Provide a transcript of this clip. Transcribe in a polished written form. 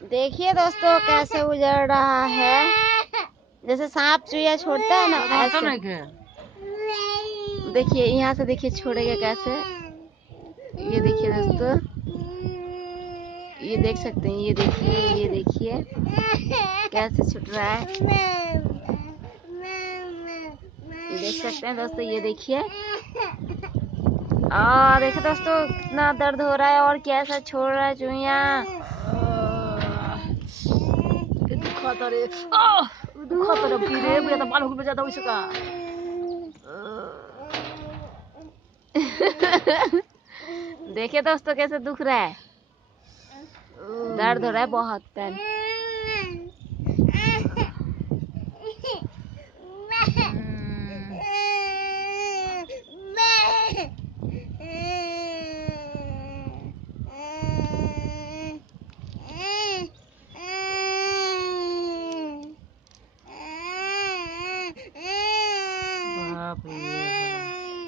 देखिए दोस्तों कैसे उजड़ रहा है, जैसे सांप चूया छोड़ता है ना ऐसे। देखिए यहाँ से देखिए छोड़ेगा कैसे। ये देखिए दोस्तों, ये देख सकते हैं, ये देखिए कैसे छूट रहा है। देख सकते हैं दोस्तों, ये देखिए। देखिए दोस्तों कितना दर्द हो रहा है और कैसा छोड़ रहा है चूहिया। दुखाता रे, दुखाता रे रे, मुझे तो मालूम हो जाता उसका। देखिए दोस्तों कैसे दुख रहा है, दर्द हो रहा है बहुत पैर।